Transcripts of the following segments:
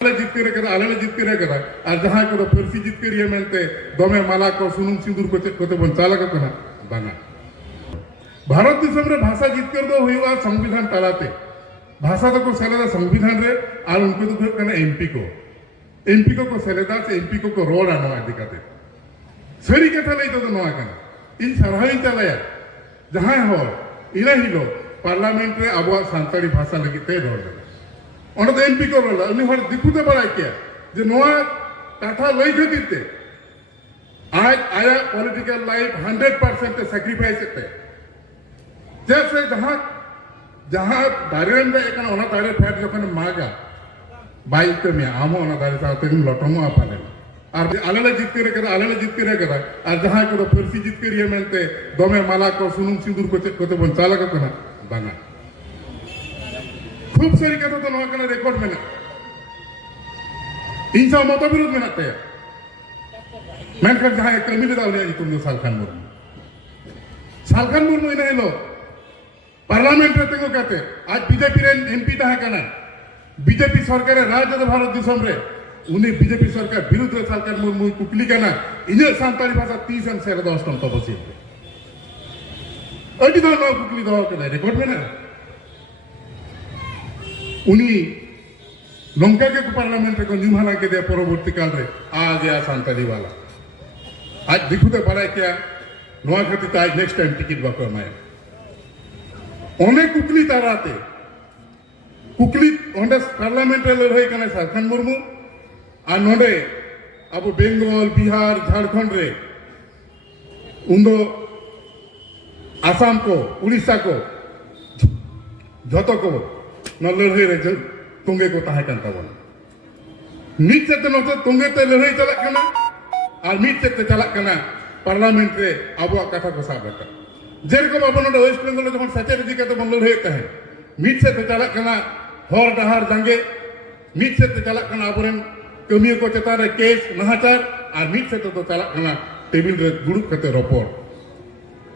आले जितके कदा और जहाँ को फर्सी जितके मेनते दमे माला को सुनुम सिंदूर को चेक कोते बन चाला को ना बाना भारत दिसम रे भाषा जितके दो हुआ संविधान तालाते भाषा तो को सेलेदा संविधान रे और उनको तो फिर करना एमपी को सेलेदा से एमपी को रोड आना दिखाते सरी कथा नहीं तो नवा करना इन सरहाई चलाया जहाँ हो इना ही लो पार्लियामेंट रे अब सांताली भाषा लगी ते रोड और तो एमपी को बोला उन्हें हर दिखुते बड़ा क्या जो नवा कथा लई खतीते आज आया पॉलिटिकल लाइफ 100% सैक्रिफाइस करते जैसे जहाँ जहाँ दारे में एक ना दारे फैट जो कन मागा बाइक में आमो ना दारे साथ तेरे लटोंगो आपने और आले जितके रे करा और जहाँ को फर्सी जितके रिये मेंते दमे माला को सुनुम सिंदूर को चेक कोते बन चाला को ना बाना खूब सारी कथा तो नवा कना रिकॉर्ड में ना इंसा मत विरोध में नाते मैं कर जहाँ एक कमी डाल दिया तुम जो सालखान मुर्मू इन्हें लो पार्लियामेंट रहते को कहते आज बीजेपी रे एमपी तहा कना बीजेपी सरकार राज्य भारत दिसम रे उन्हें बीजेपी सरकार विरुद्ध रे सालखान मुर्मू कुकली कना इन्हें सांताली भाषा 30 एंड 10 टन तपसी अभी तो नो कुकली दो कना रिकॉर्ड में ना उनी लंका के पार्लियामेंट को निमहाना के दिया परवर्ती काल रे आ गया सांताली वाला आज दिखुते पड़ा क्या नवा खातिर आज नेक्स्ट टाइम टिकट बाको माय अनेक कुकली ताराते कुकली ओंडे पार्लियामेंट रे लड़ाई कने सालखान मुर्मू आ नोडे अब बेंगल बिहार झारखंड रे उन्दो आसाम को उड़ीसा को जतो को न लड़ाई रे तुंगे को ताहे कान ताबोना मीट से नोते तुंगे ते लड़ाई चला कना और मीट से चला कना पार्लियामेंट रे आबो कथा को साब रखा जेरकम अब नोडे वेस्ट बेंगल जखन सचेर दी के बन लड़ाई ताहे मीट से चला कना हर डहार जांगे मीट से चला कना आबोरेन कमियो को चेतान रे केस नहाचार और मीट से तो चला कना टेबिल रे दुड़ुब कते रपोर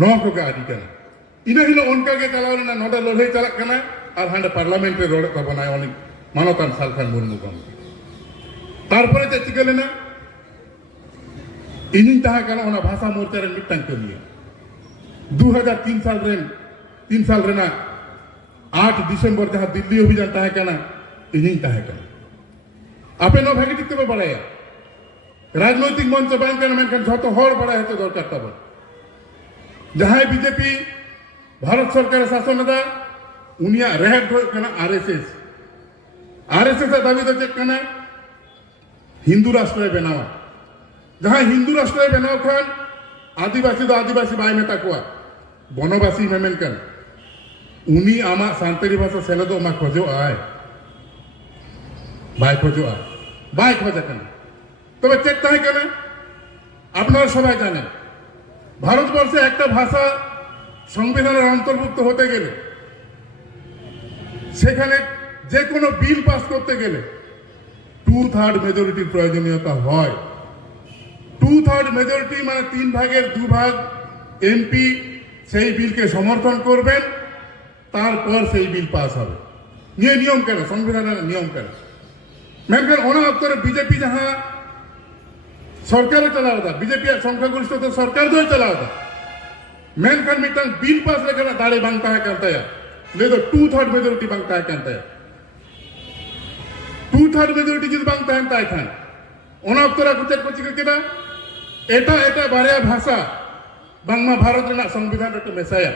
नो को गा आदि कना इना हिलो उनका के चलावना नोडे लड़ाई चला कना और हाँ पार्लियामेंट रे रोड का बनाए वाली मानवतान सालखान मुर्मू को तारपरे चे चिका लेना इनिंग तहा कना ओना भाषा मोर्चा रे मिटन कमिया 2003 साल रेना 8 दिसंबर जहाँ दिल्ली अभियान तहा कना इनिंग तहा कना आपे नो भागी टिकते बड़ाया राजनैतिक मंच बाइन कना मेनखान झतो हर बड़ा हेते दरकार तब जहाँ बीजेपी भारत सरकार शासन दा उनिया रेहट कना आरएसएस दाबी दो चेक कना हिंदू राष्ट्र बनावा जहाँ हिंदू राष्ट्र बनाव खान आदिवासी दो आदिवासी बाय मेता कोआ बनवासी मेमेन कन उनी आमा सांताली भाषा सेले दो मा खोजो आय बाय खोजा कना तबे चेक ताहे कना आपनारा सबाई जानेन भारतवर्षे एकटा भाषा संविधानेर अंतर्भुक्त होते गेले সেখানে যে কোনো বিল পাস করতে গেলে 2/3 মেজরিটির প্রয়োজনীয়তা হয় 2/3 মেজরিটি মানে 3 ভাগের 2 ভাগ এমপি সেই বিলকে সমর্থন করবেন তারপর সেই বিল পাস হবে নিয়ম কেন সংবিধানের নিয়ম কেন মেনকার ওনা অন্তরে বিজেপি যাহা সরকারে চালাওতা বিজেপি সংখ্যাগরিষ্ঠ তো সরকার দল চালাওতা মেনকার মিটাং বিল পাস লেখানা দাঁড়ে বাংতা है करता है ले तो 2/3 मेजोरिटी बांगता है कहता है 2/3 मेजोरिटी जिस बांगता है ताई खान ओना अक्तरा कुचर को चिकर केदा एटा बारे भाषा बांगमा भारत रे संविधान रे मेसाया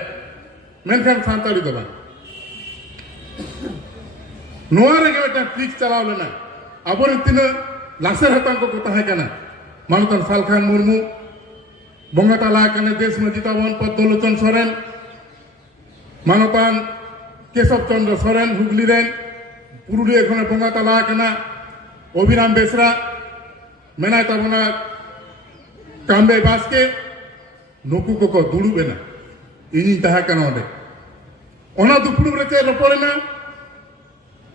मेनखान सांताली दो बांग नोआ रे गेटा ट्रिक चलाव लेना अबोरे तिन लासेर हतां को कथा है कना मानतन सालखान मुर्मू बंगाताला कने देश में जितावन पद्मलोचन सोरेन मानतान केशव चंद्र सोरेन हुगली रेन पुरुलिया एखने बंगाताला कना अभिराम बेसरा मेनाय ताबना काम्बे बास्के नुकु को दुड़ुबे ना इनी तहा कना ओदे ओना दुपुड़ रे चे रपोरेना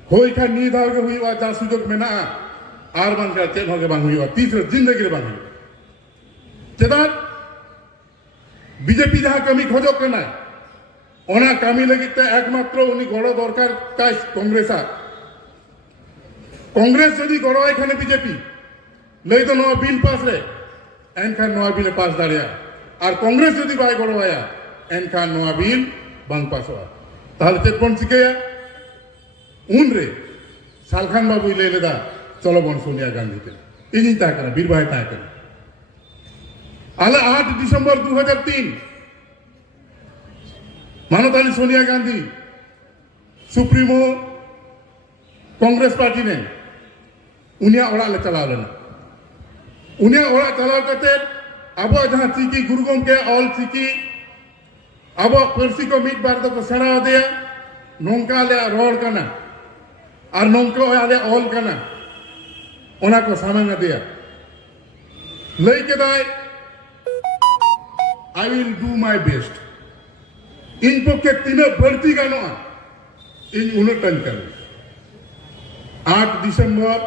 होई खा नी दाव के हुईवा जा सुजोग मेना आर बान का चे भागे बांग हुईवा तीसरे जिंदगी रे बांग चेदा बीजेपी जहां कमी खोजो कना ओना कामी लगी एकमात्र उनी गड़ दरकार काज कांग्रेस कांग्रेस जदि गड़वाई खाने बीजेपी लई तो नवा बिल पास रे एनखान नवा बिल पास दाड़िया और कांग्रेस जदि बाय गड़वाया एनखान नवा बिल बांग पासवा ताहले चेक बन चिकाया उन रे सालखान बाबू लई लेदा चलो बन सोनिया गांधी ते इनी ताकना बीर भाई ताकना आले 8 दिसंबर 2003 मानवतानी सोनिया गांधी सुप्रीमो कांग्रेस पार्टी ने उनिया ओड़ा ले चलाव लेना उनिया ओड़ा चलाव करते अब जहां चिकी गुरु गमके ऑल चिकी अब पर्सी को मिट बार तो सेरा दिया नौका ले रोड करना और नौका ले ऑल करना ओना को सामने दिया लई के दाय I will do my best in पक्षे तीन बढ़ती गानो इन उन्हें टन कर 8 दिसंबर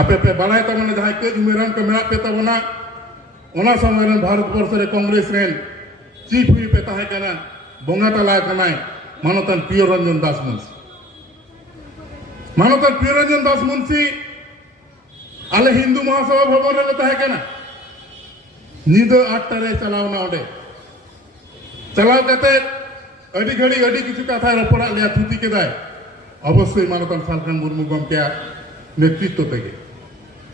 आपे पे बनाए तबना जहां के उमेरान को मेरा पे तबना ओना समय भारत वर्ष रे कांग्रेस रे चीफ हुई पे ताहे कना बोंगा तला कना मानवतन प्रिय रंजन दास मुंशी आले हिंदू महासभा भवन रे ताहे कना नींद 8 रे चलावना ओडे चलाव कते अडी घड़ी अडी किछु कथा रपड़ा लिया थुती के दाय अवश्य मानवतन सालखान मुर्मू गमके नेतृत्व तेगे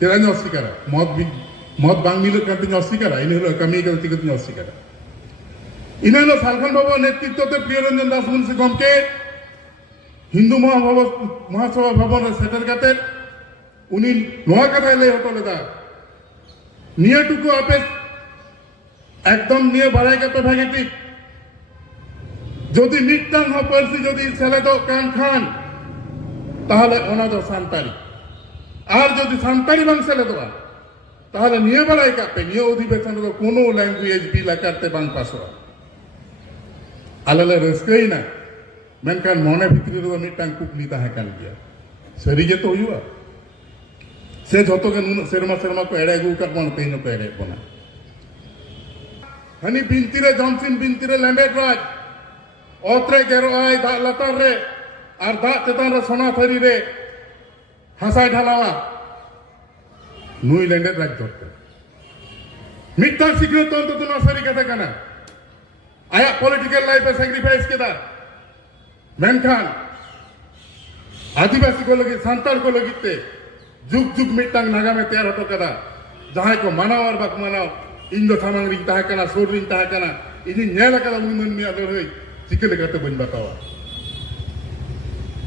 तेरानी अस्वीकार मत बांग मिल करते अस्वीकार इन कमी करते अस्वीकार इन सालखान बाबू नेतृत्व प्रियरंजन दास मुंशी गमके हिंदू महासभा भवन सेटर करते उनी नवा कथा ले हटो लेदा निये टुकु आपे एकदम निये बाड़ाई करते भागे ठीक যদি মিটটাং হপারসি যদি ছেলে তো কান খান তাহলে ওনা তো সান্তারি আর যদি সান্তারি বাং ছেলে তো তাহলে নিয়ে বাড়াই কাপে নিয়ে অধিবেশন তো কোনো ল্যাঙ্গুয়েজ বিলা কাটতে বাং পাসোয়া আলালে রসকেই না মেনকান মনে ভিতরে তো মিটটাং কুকলি তাহে কান গিয়া সরিগে তো হইবা সে যতকে সেরমা সেরমা কো এড়ে গু কাট মন তেইন কো এড়ে কোনা হানি বিনতিরে জনসিন বিনতিরে ল্যান্ডেড রাজ ओत्रे गेरो आय दा लतार रे और दा चेतान रे सोना थरी रे हसाय ढालावा नुई लेंडे राज दरकार मिट्टा सिग्नो तो नसरी कथा कना आया पॉलिटिकल लाइफ पे सैक्रिफाइस केदा मेनखान आदिवासी को लगी सांताल को लगी जुग जुग मिट्टांग नागा में तैयार होतो कदा जहां को मानाव और बाक मानाव इन दो सामान रिंग ताहे कना सोर रिंग ताहे कना इनी नेल कदा उनी मन में आलो होई चिकन करते बन बतावा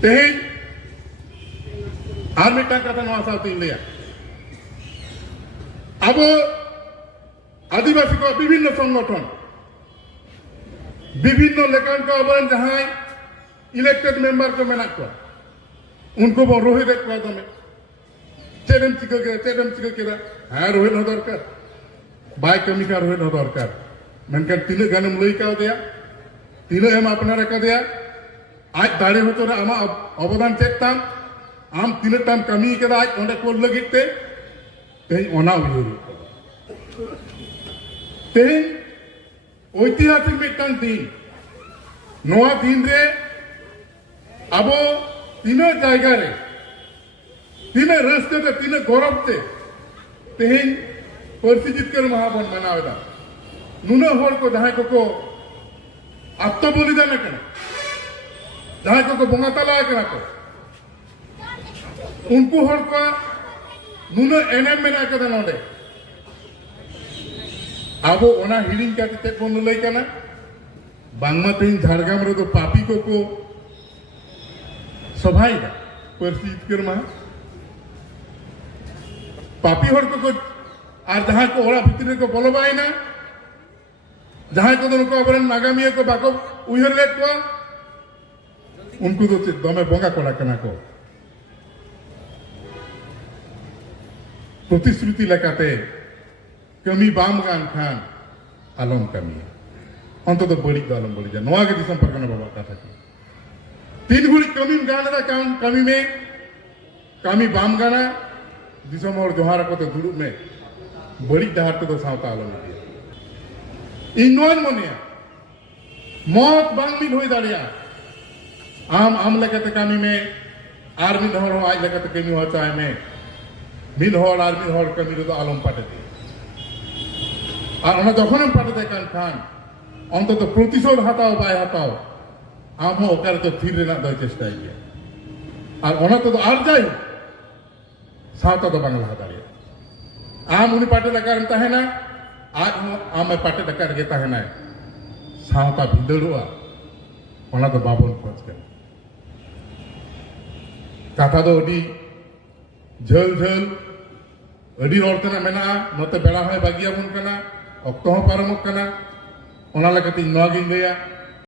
तेज आर मिट्टा कथा नवा सावती लिया अब आदिवासी को विभिन्न संगठन विभिन्न लेखन को अबन जहां इलेक्टेड मेंबर को मेना को उनको वो रोहित एक को दमे चेदम चिको के हां रोहित हो दरकार बाय कमी का रोहित हो दरकार मनका तीन गानम लई का दिया तीन एम अपना रखा दिया आज दाड़े होतो रे आमा अवदान चेकताम आम तीन टाइम कमी के आज ओंडे कोल लगिते तेई ओना उयुर तेई ऐतिहासिक मिटन दिन नोआ दिन रे अबो तीन जायगा रे तीन रस्ते ते तीन गौरव ते तेई पर्सी जितकर महाबन मनावेदा नुना होर को जहां को आत्म बलिदान करना जहां को बोंगा तला करना को उनको हर को नुना एनएम में ना करना नोडे अब ओना हिलिंग का ते कोन लई करना बांगमा तेन झारगाम रे तो पापी को सभाई दा परिस्थित कर मा पापी हर को और जहां को ओरा भितर को बोलबाई ना जहां को दोनों को अबरन नागामिया को बाको उहर लेट को उनको तो दमे बोंगा कोड़ा कना को प्रतिश्रुति लेकाते कमी बाम गान खान आलम कमी अंत तो बड़ी आलम बड़ी जा नवा के दिसम पर कना बाबा कथा की तीन गुड़ी कमी गान दा कमी में कमी बाम गाना दिसम और जोहारा को तो दुरुप में बड़ी डहार तो सावता आलम इनोन मनिया मौत बांग मिल होई दाड़िया आम लेकते कामी में আর মিদ হড় হᱚᱸ ᱟᱡ ᱞᱮᱠᱟᱛᱮ ᱠᱟᱹᱢᱤ ᱦᱚᱪᱚᱭ ᱢᱮ মিদ হড় আর মিদ হড় ᱠᱟᱹᱢᱤ ᱨᱮᱫᱚ ᱟᱞᱚᱢ ᱯᱟᱴᱮᱫᱮ আর ওনা যখনᱮᱢ ᱯᱟᱴᱮᱫᱮ ᱠᱟᱱ ᱠᱷᱟᱱ অন্তত প্রতিশোধ হাতাও বাই হাতাও আম হᱚᱸ ᱚᱠᱟᱨᱮ ᱛᱚ ᱛᱷᱤᱨ ᱨᱮᱱᱟᱜ ᱫᱚᱭ ᱪᱮᱥᱴᱟᱭ ᱜᱮᱭᱟ আর ওনা ᱛᱮᱫᱚ ᱟᱨ ᱡᱟᱭ ᱥᱟᱶᱛᱟ ᱫᱚ ᱵᱟᱝ ᱞᱟᱦᱟ ᱫᱟᱲᱮᱭᱟᱜᱼᱟ ᱟᱢ ᱩᱱᱤ ᱯᱟᱴᱮᱫ ᱟᱠᱟᱨᱮᱢ ᱛᱟᱦᱮᱱᱟ ᱟᱡ ᱦᱚᱸ ᱟᱢᱮ ᱯᱟᱴᱮᱫ ᱟᱠᱟᱫ ᱨᱮᱜᱮ ᱛᱟᱦᱮᱱᱟᱭ ᱥᱟᱶᱛᱟ ᱵᱷᱤᱸᱫᱟᱹᱲᱚᱜᱼᱟ ᱚᱱᱟ ᱫᱚ ᱵᱟᱵᱚᱱ ᱠᱷᱚᱡ ᱠᱟᱱᱟ ᱠᱟᱛᱷᱟ ᱫᱚ ᱟᱹᱰᱤ ᱡᱷᱟᱹᱞ ᱡᱷᱟᱹᱞ ᱟᱹᱰᱤ ᱨᱚᱲ ᱛᱮᱱᱟᱜ ᱢᱮᱱᱟᱜᱼᱟ ᱱᱚᱛᱮ ᱵᱮᱲᱟ ᱦᱚᱸᱭ ᱵᱟᱹᱜᱤᱭᱟᱵᱚᱱ ᱠᱟᱱᱟ ᱚᱠᱛᱚ ᱦᱚᱸ ᱯᱟᱨᱚᱢᱚᱜ ᱠᱟᱱᱟ ᱚᱱᱟ ᱞᱮᱠᱟᱛᱮ ᱤᱧ ᱱᱚᱣᱟᱜᱤᱧ ᱞᱟᱹᱭᱟ